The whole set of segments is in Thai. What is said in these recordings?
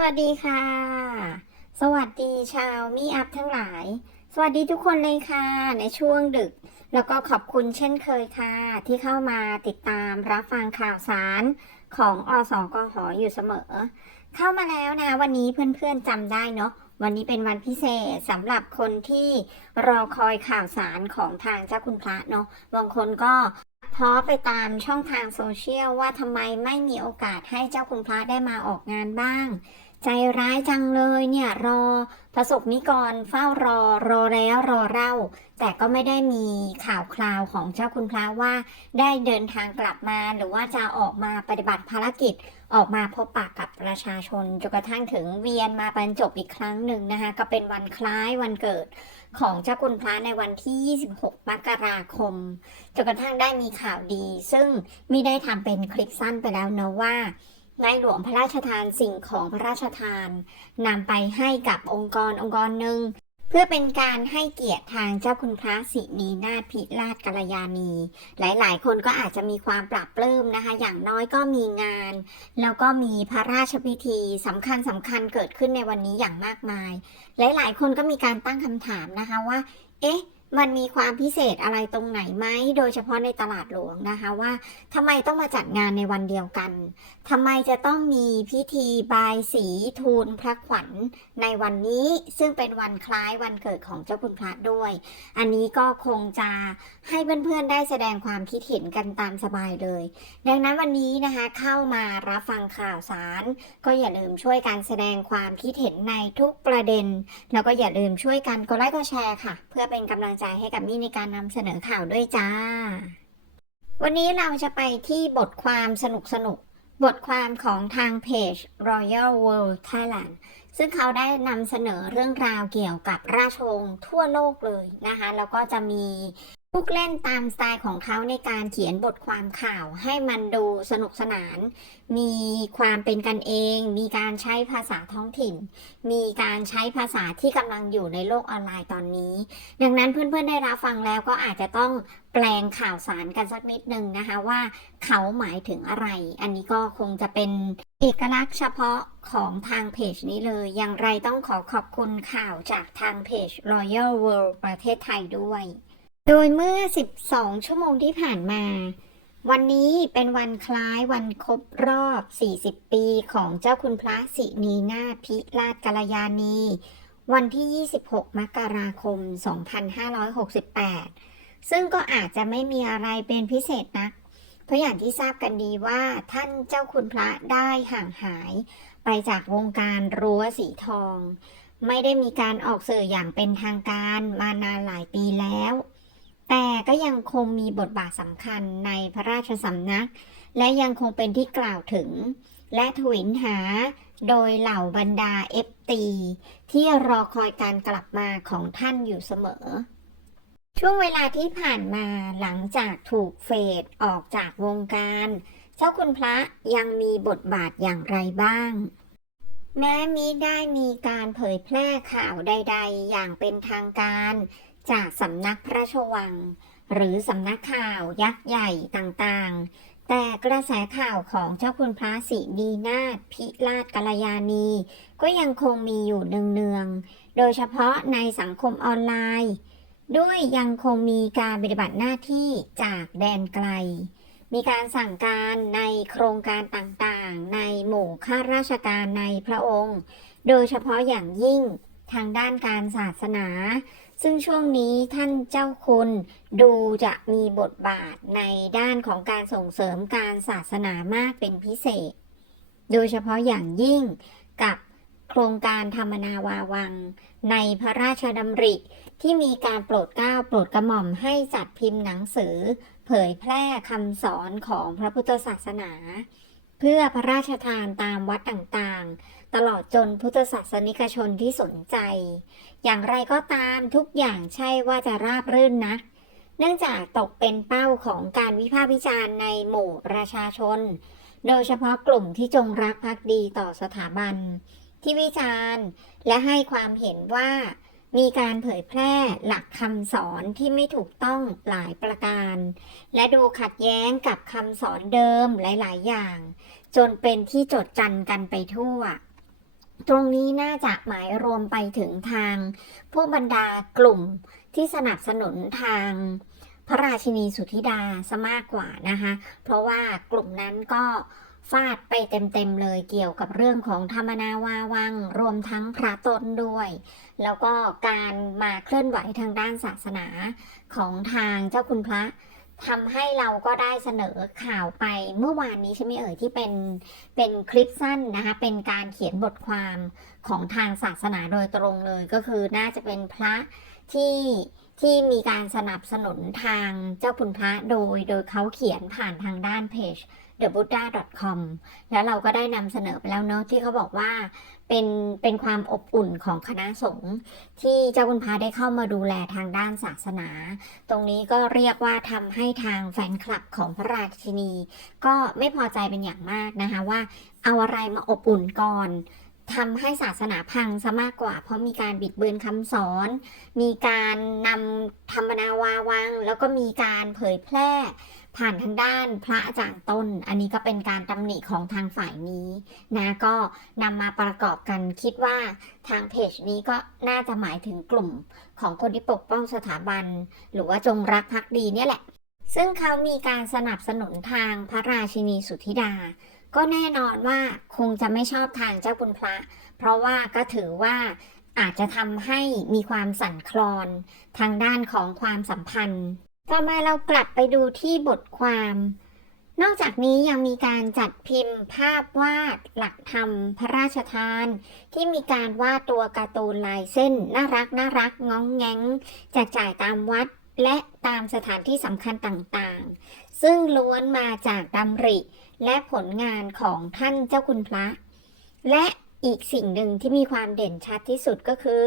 สวัสดีค่ะ สวัสดีชาวมีอัพทั้งหลาย สวัสดีทุกคนเลยค่ะ ในช่วงดึก แล้วก็ขอบคุณเช่นเคยค่ะ ที่เข้ามาติดตามรับฟังข่าวสารของอสกหออยู่เสมอ เข้ามาแล้วนะ วันนี้เพื่อนๆจำได้เนาะวันนี้เป็นวันพิเศษสำหรับคนที่รอคอยข่าวสารของทางเจ้าคุณพระเนาะบางคนก็พราะไปตามช่องทางโซเชียลว่าทำไมไม่มีโอกาสให้เจ้าคุณพระได้มาออกงานบ้าง ใจร้ายจังเลยเนี่ยรอประสบนิกรเฝ้ารอรอแล้วรอเล่า แต่ก็ไม่ได้มีข่าวคราวของเจ้าคุณพระว่า ได้เดินทางกลับมาหรือว่าจะออกมาปฏิบัติภารกิจออกมาพบปะกับประชาชนจนกระทั่งถึงเวียนมาบรรจบอีกครั้งหนึ่งนะคะ ก็เป็นวันคล้ายวันเกิดของเจ้าคุณพระในวันที่ 26 มกราคมจนกระทั่งได้มีข่าวดี ซึ่งมิได้ทำเป็นคลิปสั้นไปแล้วเนะว่า ในหลวงพระราชทานสิ่งของพระราชทานนำไปให้กับองค์กรองค์กรหนึ่ง เพื่อเป็นการให้เกียรติทางเจ้าคุณพระสินีนาถพิราชกัลยาณี หลายๆ คนก็อาจจะมีความปรับปลื้มนะคะ อย่างน้อยก็มีงาน แล้วก็มีพระราชพิธีสำคัญสำคัญเกิดขึ้นในวันนี้อย่างมากมาย หลายๆ คนก็มีการตั้งคำถามนะคะว่า เอ๊ะ มันมีความพิเศษอะไรตรงไหนไหม โดยเฉพาะในตลาดหลวงนะคะว่าทำไมต้องมาจัดงานในวันเดียวกันทำไมจะต้องมีพิธีบายสีทูลพระขวัญในวันนี้ ซึ่งเป็นวันคล้ายวันเกิดของเจ้าคุณพระด้วย อันนี้ก็คงจะให้เพื่อนๆได้แสดงความคิดเห็นกันตามสบายเลย ดังนั้นวันนี้นะคะเข้ามารับฟังข่าวสาร ก็อย่าลืมช่วยกันแสดงความคิดเห็นในทุกประเด็น แล้วก็อย่าลืมช่วยกันกดไลค์กดแชร์ค่ะ เพื่อเป็นกำลังใจให้กับมี่ในการนำเสนอข่าวด้วยจ้า วันนี้เราจะไปที่บทความสนุกสนุกๆบทความของทางเพจ Royal World Thailand ซึ่งเขาได้นำเสนอเรื่องราวเกี่ยวกับราชวงศ์ทั่วโลกเลยนะคะ แล้วก็จะมี ลูกเล่นตามสไตล์ของเขาในการเขียนบทความข่าวให้มันดูสนุกสนาน มีความเป็นกันเอง มีการใช้ภาษาท้องถิ่น มีการใช้ภาษาที่กำลังอยู่ในโลกออนไลน์ตอนนี้ ดังนั้นเพื่อนๆได้รับฟังแล้วก็อาจจะต้องแปลงข่าวสารกันสักนิดนึงนะคะว่าเขาหมายถึงอะไร อันนี้ก็คงจะเป็นเอกลักษณ์เฉพาะของทางเพจนี้เลย อย่างไรต้องขอขอบคุณข่าวจากทางเพจ Royal World ประเทศไทยด้วย โดยเมื่อ 12 ชั่วโมงที่ผ่านมา วันนี้เป็นวันคล้ายวันครบรอบ 40 ปีของเจ้าคุณพระสินีนาพิราชกัลยาณี วันที่ 26 มกราคม 2568 ซึ่งก็อาจจะไม่มีอะไรเป็นพิเศษนัก เพราะอย่างที่ทราบกันดีว่าท่านเจ้าคุณพระได้ห่างหายไปจากวงการรั้วสีทอง ไม่ได้มีการออกสื่ออย่างเป็นทางการมานานหลายปีแล้ว แต่ก็ยังคงมีบทบาทสำคัญในพระราชสำนัก และยังคงเป็นที่กล่าวถึง และถวินหาโดยเหล่าบรรดาเอฟตีที่รอคอยการกลับมาของท่านอยู่เสมอ ช่วงเวลาที่ผ่านมาหลังจากถูกเฟดออกจากวงการ เจ้าคุณพระยังมีบทบาทอย่างไรบ้าง แม้มิได้มีการเผยแพร่ข่าวใด ๆ อย่างเป็นทางการ จากสำนักพระราชวัง หรือสำนักข่าวยักษ์ใหญ่ต่างๆ แต่กระแสข่าวของเจ้าคุณพระสินีนาถพิราชกัลยาณี ก็ยังคงมีอยู่เนืองๆ โดยเฉพาะในสังคมออนไลน์ ด้วยยังคงมีการปฏิบัติหน้าที่จากแดนไกล มีการสั่งการในโครงการต่างๆ ในหมู่ข้าราชการในพระองค์ โดยเฉพาะอย่างยิ่งทางด้านการศาสนา ซึ่งช่วงนี้ท่านเจ้าคุณดูจะมีบทบาทในด้านของการส่งเสริมการศาสนามากเป็นพิเศษ โดยเฉพาะอย่างยิ่งกับโครงการธรรมนาวาวัง ในพระราชดำริที่มีการโปรดเกล้าโปรดกระหม่อมให้จัดพิมพ์หนังสือ เผยแพร่คำสอนของพระพุทธศาสนา เพื่อพระราชทานตามวัดต่างๆ ตลอดจนพุทธศาสนิกชนที่สนใจ อย่างไรก็ตามทุกอย่างใช่ว่าจะราบรื่นนะ เนื่องจากตกเป็นเป้าของการวิพากษ์วิจารณ์ในหมู่ประชาชน โดยเฉพาะกลุ่มที่จงรักภักดีต่อสถาบัน ที่วิจารณ์และให้ความเห็นว่า มีการเผยแพร่หลักคำสอนที่ไม่ถูกต้องหลายประการ และดูขัดแย้งกับคำสอนเดิมหลาย ๆ อย่าง จนเป็นที่จดจันกันไปทั่ว ตรงนี้น่าจะหมายรวมไปถึงทางพวกบรรดากลุ่มที่สนับสนุนทางพระราชินีสุธิดาซะมากกว่านะคะ เพราะว่ากลุ่มนั้นก็ฟาดไปเต็มๆเลยเกี่ยวกับเรื่องของธรรมนาวาวัง รวมทั้งพระตนด้วย แล้วก็การมาเคลื่อนไหวทางด้านศาสนาของทางเจ้าคุณพระ ทำให้เราก็ได้เสนอข่าวไปเมื่อวานนี้ใช่ไหมเอ่ยที่เป็นเป็นคลิปสั้นนะคะเป็นการเขียนบทความของทางศาสนาโดยตรงเลย ก็คือน่าจะเป็นพระที่ที่มีการสนับสนุนทางเจ้าคุณพระโดย โดยเขาเขียนผ่านทางด้านเพจ thebuddha.com แล้วเราก็ได้นำเสนอไปแล้วเนาะที่เขาบอกว่าเป็นเป็นความอบอุ่นของคณะสงฆ์ที่เจ้าคุณพระได้เข้ามาดูแลทางด้านศาสนา ตรงนี้ก็เรียกว่าทำให้ทางแฟนคลับของพระราชินี ก็ไม่พอใจเป็นอย่างมากนะคะว่าเอาอะไรมาอบอุ่นก่อนทำให้ศาสนาพังซะมากกว่า เพราะมีการบิดเบือนคำสอน มีการนำธรรมนาวาวัง แล้วก็มีการเผยแพร่ ผ่านทางด้านพระอาจารย์ต้น อันนี้ก็เป็นการตำหนิของทางฝ่ายนี้นะก็นำมาประกอบกันคิดว่าทางเพจนี้ก็น่าจะหมายถึงกลุ่มของคนที่ปกป้องสถาบัน หรือว่าจงรักภักดีเนี่ยแหละ ซึ่งเขามีการสนับสนุนทางพระราชินีสุธิดา ก็แน่นอนว่าคงจะไม่ชอบทางเจ้าคุณพระ เพราะว่าก็ถือว่าอาจจะทำให้มีความสั่นคลอน ทางด้านของความสัมพันธ์ ต่อมาเรากลับไปดูที่บทความ นอกจากนี้ยังมีการจัดพิมพ์ภาพวาดหลักธรรม พระราชทาน ที่มีการวาดตัวการ์ตูนลายเส้น น่ารักน่ารักง้องแง้งแจกจ่ายตามวัดและตามสถานที่สำคัญต่างๆ ซึ่งล้วนมาจากดำริ และผลงานของท่านเจ้าคุณพระ และอีกสิ่งหนึ่งที่มีความเด่นชัดที่สุดก็คือ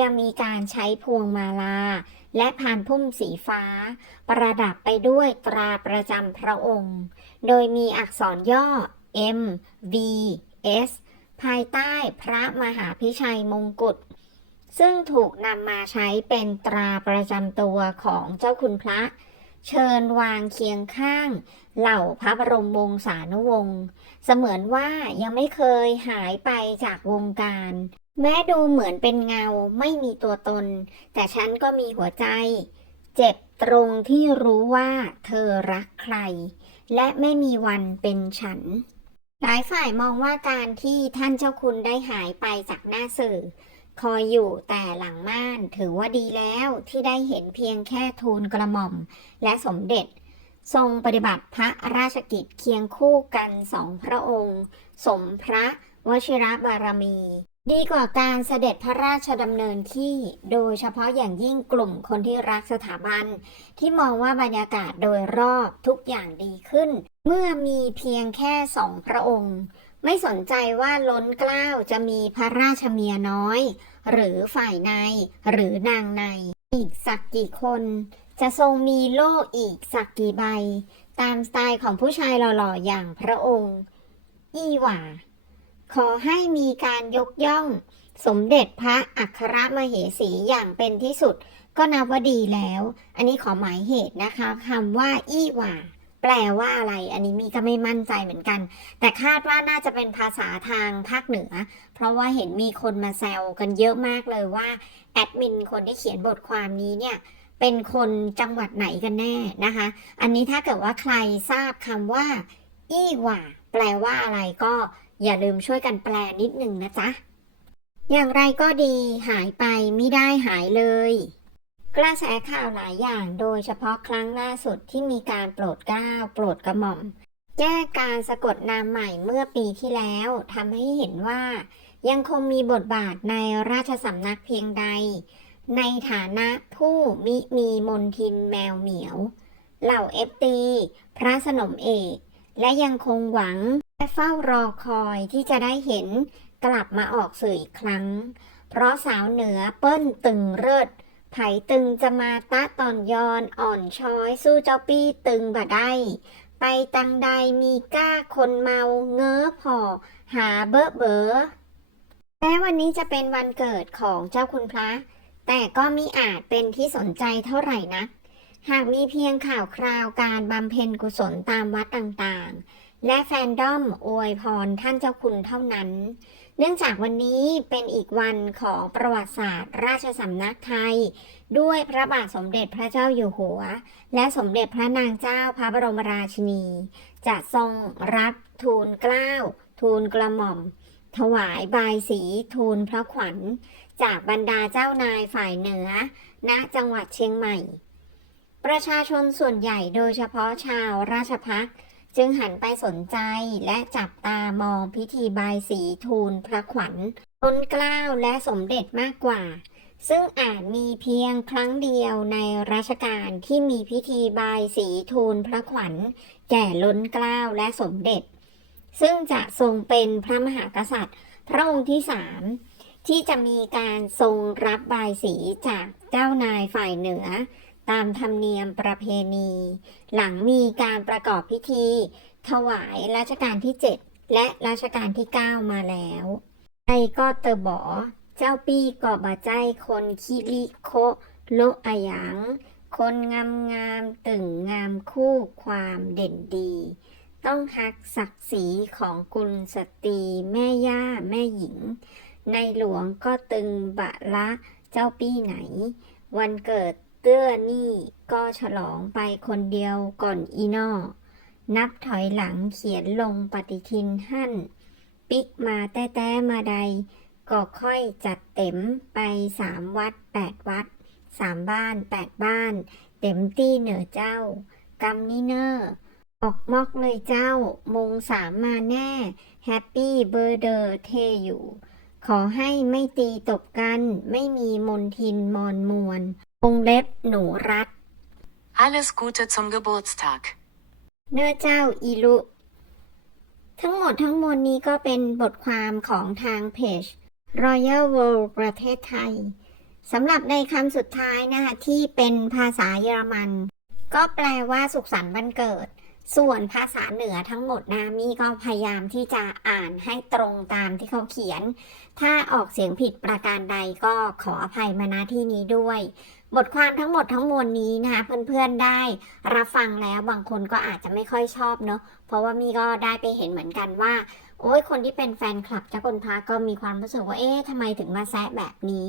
ยังมีการใช้พวงมาลา และพานพุ่มสีฟ้า ประดับไปด้วยตราประจำพระองค์ โดยมีอักษรย่อ M V S ภายใต้พระมหาพิชัยมงกุฎซึ่งถูกนำมาใช้เป็นตราประจำตัวของเจ้าคุณพระ เชิญวางเคียงข้าง เหล่าพระบรมวงศานุวงศ์เสมือนว่ายังไม่เคยหายไปจากวงการ แม้ดูเหมือนเป็นเงาไม่มีตัวตน แต่ฉันก็มีหัวใจ เจ็บตรงที่รู้ว่าเธอรักใคร และไม่มีวันเป็นฉัน หลายฝ่ายมองว่าการที่ท่านเจ้าคุณได้หายไปจากหน้าสื่อ คอยอยู่แต่หลังม่านถือว่าดีแล้วที่ได้เห็นเพียงแค่ทูลกระหม่อม และสมเด็จ ทรงปฏิบัติพระราชกิจเคียงคู่กันสองพระองค์ สมพระวชิรบารมี ดีกว่าการเสด็จพระราชดำเนินที่โดยเฉพาะอย่างยิ่งกลุ่มคนที่รักสถาบัน ที่มองว่าบรรยากาศโดยรอบทุกอย่างดีขึ้น เมื่อมีเพียงแค่สองพระองค์ ไม่สนใจว่าล้นเกล้าวจะมีพระราชเมียน้อย หรือฝ่ายในหรือนางใน อีกสักกี่คน จะทรงมีโล่อีกสักกี่ใบ ตามสไตล์ของผู้ชายหล่อๆอย่างพระองค์ อีหว่า ขอให้มีการยกย่องสมเด็จพระอัครมเหสีอย่างเป็นที่สุด ก็นับว่าดีแล้ว อันนี้ขอหมายเหตุนะคะคำว่าอี้หว่าแปลว่าอะไร อันนี้มีก็ไม่มั่นใจเหมือนกัน แต่คาดว่าน่าจะเป็นภาษาทางภาคเหนือ เพราะว่าเห็นมีคนมาแซวกันเยอะมากเลยว่าแอดมินคนที่เขียนบทความนี้เนี่ยเป็นคนจังหวัดไหนกันแน่นะคะ อันนี้ถ้าเกิดว่าใครทราบคำว่า อี้หว่าแปลว่าอะไรก็ อย่าลืมช่วยกันแปลนิดหนึ่งนะจ๊ะ อย่างไรก็ดีหายไปไม่ได้หายเลย กระแสข่าวหลายอย่างโดยเฉพาะครั้งล่าสุดที่มีการโปรดเกล้าโปรดกระหม่อม แก้การสะกดนามใหม่เมื่อปีที่แล้วทำให้เห็นว่า ยังคงมีบทบาทในราชสำนักเพียงใด ในฐานะผู้มิมีมนทินแมวเหมียว เหล่าเอฟตีพระสนมเอกและยังคงหวัง และเฝ้ารอคอยที่จะได้เห็นกลับมาออกสื่ออีกครั้ง เพราะสาวเหนือเปิ้ลตึงเลิศไผตึงจะมาตะตอนยอนอ่อนช้อยสู้เจ้าปี้ตึงบ่ได้ ไปตังใดมีก้าคนเมาเง้อพอหาเบอะเบอแม้วันนี้จะเป็นวันเกิดของเจ้าคุณพระ แต่ก็มิอาจเป็นที่สนใจเท่าไหร่นักหากมีเพียงข่าวคราวการบำเพ็ญกุศลตามวัดต่างๆ และแฟนดอมอวยพรท่านเจ้าคุณเท่านั้น เนื่องจากวันนี้เป็นอีกวันของประวัติศาสตร์ ราชสำนักไทย ด้วยพระบาทสมเด็จพระเจ้าอยู่หัว และสมเด็จพระนางเจ้าพระบรมราชินี จะทรงรับทูลเกล้า ทูลกระหม่อม ถวายบายสีทูลพระขวัญ จากบรรดาเจ้านายฝ่ายเหนือ ณจังหวัดเชียงใหม่ ประชาชนส่วนใหญ่โดยเฉพาะชาวราชพัก จึงหันไปสนใจและจับตามองพิธีบายสีทูลพระขวัญล้นกล้าวและสมเด็จมากกว่า ซึ่งอาจมีเพียงครั้งเดียวในรัชกาลที่มีพิธีบายสีทูลพระขวัญ แก่ล้นกล้าวและสมเด็จ ซึ่งจะทรงเป็นพระมหากษัตริย์ พระองค์ที่สามที่จะมีการทรงรับบายสีจากเจ้านายฝ่ายเหนือ ตามธรรมเนียมประเพณี หลังมีการประกอบพิธี ถวายรัชกาลที่ 7 และรัชกาลที่ 9 มาแล้วไอก็เตอบอเจ้าปี้ก็บาใจคนคิริโคโลอะหยังคนงามงามตึงงามคู่ความเด่นดี ต้องฮักศักดิ์ศรีของกุลสตรีแม่ย่าแม่หญิง ในหลวงก็ตึงบะละเจ้าปี้ไหน วันเกิด เตื้อนี่ก็ฉลองไปคนเดียวก่อนอีนอ นับถอยหลังเขียนลงปฏิทินหั่น ปิกมาแต้ๆมาใด ก็ค่อยจัดเต็มไปสามวัดแปดวัดสามบ้านแปดบ้าน เต็มตี้เหนือเจ้ากำนี่เนอร์ออกมอกเลยเจ้า มงสามมาแน่ แฮปปี้เบอร์เดอร์เทอยู่ ขอให้ไม่ตีตบกัน ไม่มีมนทินมอนมวล วงเล็บหนูรัด Alles Gute zum Geburtstag. เนื้อเจ้าอีลุ ทั้งหมดทั้งมวลนี้ก็เป็นบทความของทางเพจ Royal World ประเทศไทยสำหรับในคำสุดท้ายนะคะที่เป็นภาษาเยอรมัน ก็แปลว่าสุขสันต์วันเกิด ส่วนภาษาเหนือทั้งหมดนะมี่ก็พยายามที่จะอ่านให้ตรงตามที่เขาเขียน ถ้าออกเสียงผิดประการใดก็ขออภัยมาณที่นี้ด้วย บทความทั้งหมดทั้งมวลนี้นะคะเพื่อนๆได้รับฟังแล้วบางคนก็อาจจะไม่ค่อยชอบเนาะเพราะว่ามี่ก็ได้ไปเห็นเหมือนกันว่า โอ้ยคนที่เป็นแฟนคลับเจ้าคุณพระก็มีความรู้สึกว่าเอ๊ะทำไมถึงมาแซะแบบนี้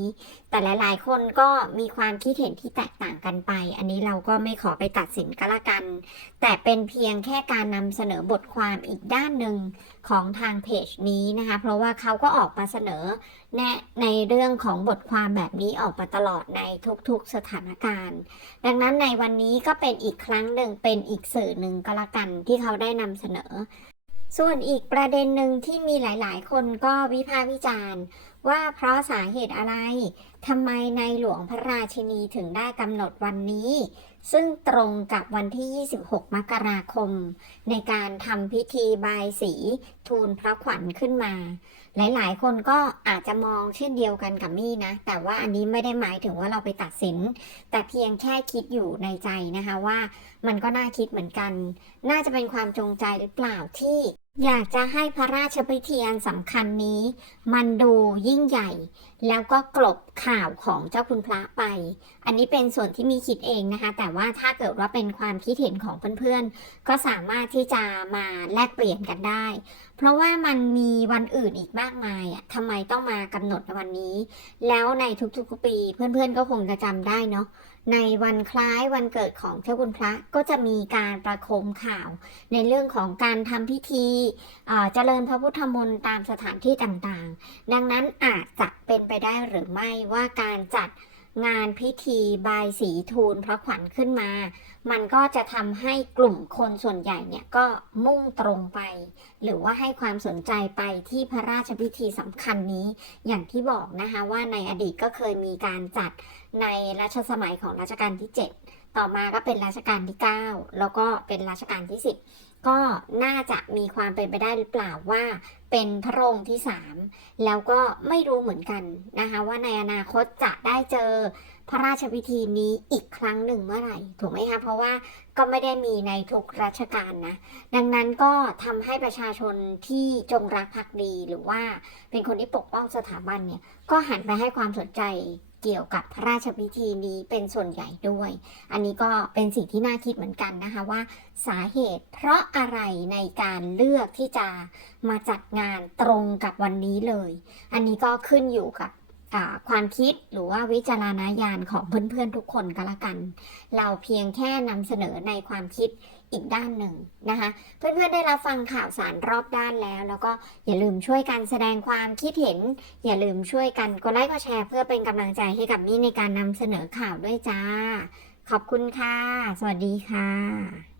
แต่หลาย ๆ คนก็มีความคิดเห็นที่แตกต่างกันไป อันนี้เราก็ไม่ขอไปตัดสินก็แล้วกัน แต่เป็นเพียงแค่การนำเสนอบทความอีกด้านหนึ่งของทางเพจนี้นะคะ เพราะว่าเขาก็ออกมาเสนอแนะในเรื่องของบทความแบบนี้ออกมาตลอดในทุกๆสถานการณ์ ดังนั้นในวันนี้ก็เป็นอีกครั้งหนึ่งเป็นอีกสื่อหนึ่งก็แล้วกันที่เขาได้นำเสนอ ส่วนอีกประเด็นหนึ่งที่มีหลาย ๆ คนก็วิพากษ์วิจารณ์ ว่าเพราะสาเหตุอะไรทำไมในหลวงพระราชินีถึงได้กำหนดวันนี้ ซึ่งตรงกับวันที่ 26 มกราคม ในการทำพิธีบายสีทูลพระขวัญขึ้นมา หลายๆ คนก็อาจจะมองเช่นเดียวกันกับมี่นะ แต่ว่าอันนี้ไม่ได้หมายถึงว่าเราไปตัดสิน แต่เพียงแค่คิดอยู่ในใจนะคะว่า มันก็น่าคิดเหมือนกัน น่าจะเป็นความจงใจหรือเปล่าที่ อยากจะให้พระราชพิธีอันสำคัญนี้ มันดูยิ่งใหญ่ แล้วก็กลบข่าวของเจ้าคุณพระไป อันนี้เป็นส่วนที่มีคิดเองนะคะ แต่ว่าถ้าเกิดว่าเป็นความคิดเห็นของเพื่อนๆ ก็สามารถที่จะมาแลกเปลี่ยนกันได้ เพราะว่ามันมีวันอื่นอีกมากมายอะทำไมต้องมากำหนดวันนี้ แล้วในทุกๆปีเพื่อนๆก็คงจะจำได้เนาะ ในวันคล้ายวันเกิดของเจ้าคุณพระก็จะมีการประโคมข่าว ในเรื่องของการทำพิธีเอ่อเจริญพระพุทธมนต์ตามสถานที่ต่างๆ ดังนั้นอาจจะเป็นไปได้หรือไม่ว่าการจัด งานพิธีบายสีทูลพระขวัญขึ้นมา มันก็จะทำให้กลุ่มคนส่วนใหญ่เนี่ยก็มุ่งตรงไป หรือว่าให้ความสนใจไปที่พระราชพิธีสำคัญนี้ อย่างที่บอกนะคะว่าในอดีตก็เคยมีการจัดในรัชสมัยของรัชกาลที่ 7 ต่อมาก็เป็นรัชกาลที่ 9 แล้วก็เป็นรัชกาลที่ 10 ก็น่าจะมีความเป็นไปได้หรือเปล่าว่าเป็นพระองค์ที่ 3 แล้วก็ไม่รู้เหมือนกันนะคะว่าในอนาคตจะได้เจอพระราชพิธีนี้อีกครั้งหนึ่งเมื่อไหร่ ถูกไหมคะ เพราะว่าก็ไม่ได้มีในทุกรัชกาลนะ ดังนั้นก็ทำให้ประชาชนที่จงรักภักดีหรือว่าเป็นคนที่ปกป้องสถาบันเนี่ย ก็หันไปให้ความสนใจ เกี่ยวกับพระราชพิธีนี้เป็นส่วนใหญ่ด้วย อันนี้ก็เป็นสิ่งที่น่าคิดเหมือนกันนะคะว่า สาเหตุเพราะอะไรในการเลือกที่จะมาจัดงานตรงกับวันนี้เลย อันนี้ก็ขึ้นอยู่กับ ความคิดหรือว่าวิจารณญาณของเพื่อนๆทุกคนก็แล้วกัน เราเพียงแค่นำเสนอในความคิดอีกด้านหนึ่งนะคะ เพื่อนๆได้รับฟังข่าวสารรอบด้านแล้ว แล้วก็อย่าลืมช่วยกันแสดงความคิดเห็น อย่าลืมช่วยกันกดไลค์กดแชร์เพื่อเป็นกำลังใจให้กับมี่ในการนำเสนอข่าวด้วยจ้า ขอบคุณค่ะ สวัสดีค่ะ